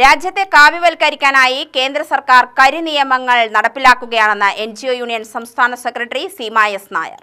രാജ്യത്തെ കാവ്യവൽക്കരിക്കാനായി കേന്ദ്ര സർക്കാർ കരിനിയമങ്ങൾ നടപ്പിലാക്കുകയാണെന്ന് NGO യൂണിയൻ സംസ്ഥാന സെക്രട്ടറി സീമ എസ് നായർ.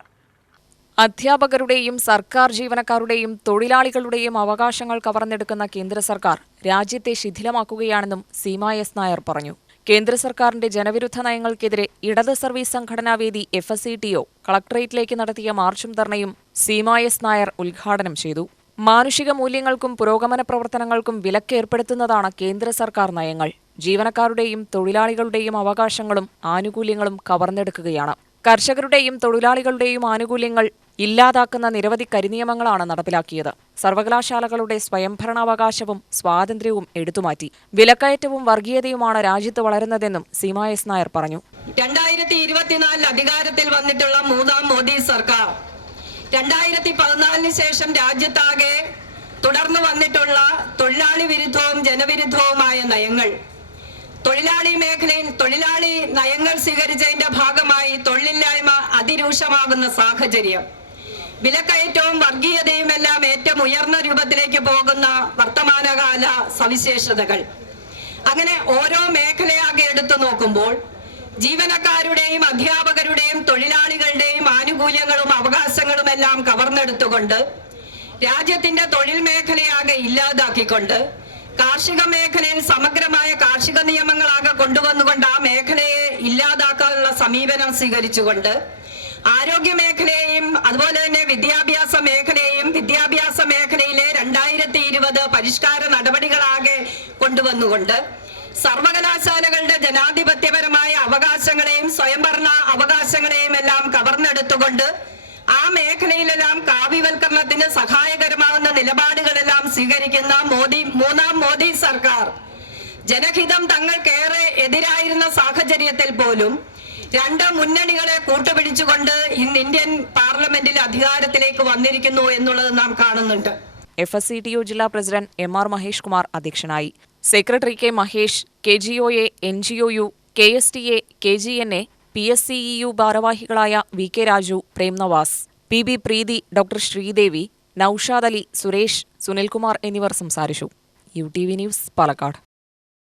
അധ്യാപകരുടെയും സർക്കാർ ജീവനക്കാരുടെയും തൊഴിലാളികളുടെയും അവകാശങ്ങൾ കവർന്നെടുക്കുന്ന കേന്ദ്ര സർക്കാർ രാജ്യത്തെ ശിഥിലമാക്കുകയാണെന്നും സീമ എസ് നായർ പറഞ്ഞു. കേന്ദ്ര സർക്കാരിന്റെ ജനവിരുദ്ധ നയങ്ങൾക്കെതിരെ ഇടത് സർവീസ് സംഘടനാവേദി FSCTO കളക്ടറേറ്റിലേക്ക് നടത്തിയ മാർച്ചും ധർണയും സീമ എസ് നായർ ഉദ്ഘാടനം ചെയ്തു. മാനുഷിക മൂല്യങ്ങൾക്കും പുരോഗമന പ്രവർത്തനങ്ങൾക്കും വിലക്കേർപ്പെടുത്തുന്നതാണ് കേന്ദ്ര സർക്കാർ നയങ്ങൾ. ജീവനക്കാരുടെയും തൊഴിലാളികളുടെയും അവകാശങ്ങളും ആനുകൂല്യങ്ങളും കവർന്നെടുക്കുകയാണ്. കർഷകരുടെയും തൊഴിലാളികളുടെയും ആനുകൂല്യങ്ങൾ ഇല്ലാതാക്കുന്ന നിരവധി കരിനിയമങ്ങളാണ് നടപ്പിലാക്കിയത്. സർവകലാശാലകളുടെ സ്വയംഭരണാവകാശവും സ്വാതന്ത്ര്യവും എടുത്തുമാറ്റി. വിലക്കയറ്റവും വർഗീയതയുമാണ് രാജ്യത്ത് വളരുന്നതെന്നും സീമ എസ് നായർ പറഞ്ഞു. 2024 അധികാരത്തിൽ വന്നിട്ടുള്ള മൂന്നാം മോദി സർക്കാർ 2014 ശേഷം രാജ്യത്താകെ തുടർന്നു വന്നിട്ടുള്ള തൊഴിലാളി വിരുദ്ധവും ജനവിരുദ്ധവുമായ നയങ്ങൾ, തൊഴിലാളി മേഖലയിൽ തൊഴിലാളി നയങ്ങൾ സ്വീകരിച്ചതിന്റെ ഭാഗമായി തൊഴിലില്ലായ്മ അതിരൂക്ഷമാകുന്ന സാഹചര്യം, വിലക്കയറ്റവും വർഗീയതയുമെല്ലാം ഏറ്റവും ഉയർന്ന രൂപത്തിലേക്ക് പോകുന്ന വർത്തമാനകാല സവിശേഷതകൾ, അങ്ങനെ ഓരോ മേഖലയാകെ എടുത്തു നോക്കുമ്പോൾ ജീവനക്കാരുടെയും അധ്യാപകരുടെയും തൊഴിലാളികളുടെയും ആനുകൂല്യങ്ങളും അവകാശങ്ങളും എല്ലാം കവർന്നെടുത്തുകൊണ്ട് രാജ്യത്തിന്റെ തൊഴിൽ മേഖലയാകെ ഇല്ലാതാക്കിക്കൊണ്ട് കാർഷിക മേഖലയിൽ സമഗ്രമായ കാർഷിക നിയമങ്ങളാകെ കൊണ്ടുവന്നുകൊണ്ട് ആ മേഖലയെ ഇല്ലാതാക്കാനുള്ള സമീപനം സ്വീകരിച്ചുകൊണ്ട് ആരോഗ്യ മേഖലയെയും അതുപോലെ തന്നെ വിദ്യാഭ്യാസ മേഖലയിലെ 2020 പരിഷ്കാര നടപടികളാകെ കൊണ്ടുവന്നുകൊണ്ട് സർവകലാശാലകളുടെ ജനാധിപത്യപരമായ അവകാശങ്ങളെയും സ്വയംഭരണ അവകാശങ്ങളെയും എല്ലാം കവർന്നെടുത്തുകൊണ്ട് ആ മേഖലയിലെല്ലാം കാവ്യവൽക്കരണത്തിന് സഹായകരമാകുന്ന നിലപാടുകളെല്ലാം സ്വീകരിക്കുന്ന മൂന്നാം മോദി സർക്കാർ ജനഹിതം തങ്ങൾക്കേറെ എതിരായിരുന്ന സാഹചര്യത്തിൽ പോലും രണ്ട് മുന്നണികളെ കൂട്ടുപിടിച്ചുകൊണ്ട് ഇന്ന് ഇന്ത്യൻ പാർലമെന്റിൽ അധികാരത്തിലേക്ക് വന്നിരിക്കുന്നു എന്നുള്ളത് നാം കാണുന്നുണ്ട്. FSCTO ജില്ലാ പ്രസിഡന്റ് MR മഹേഷ് കുമാർ അധ്യക്ഷനായി. Secretary K Mahesh, KGOA, NGOU, KSTA, KGNA, PSCEU ഭാരവാഹികളായ VK രാജു, പ്രേം നവാസ്, PB പ്രീതി, ഡോക്ടർ ശ്രീദേവി, നൌഷാദ് അലി, സുരേഷ്, സുനിൽകുമാർ എന്നിവർ സംസാരിച്ചു. UTV news, Palakkad.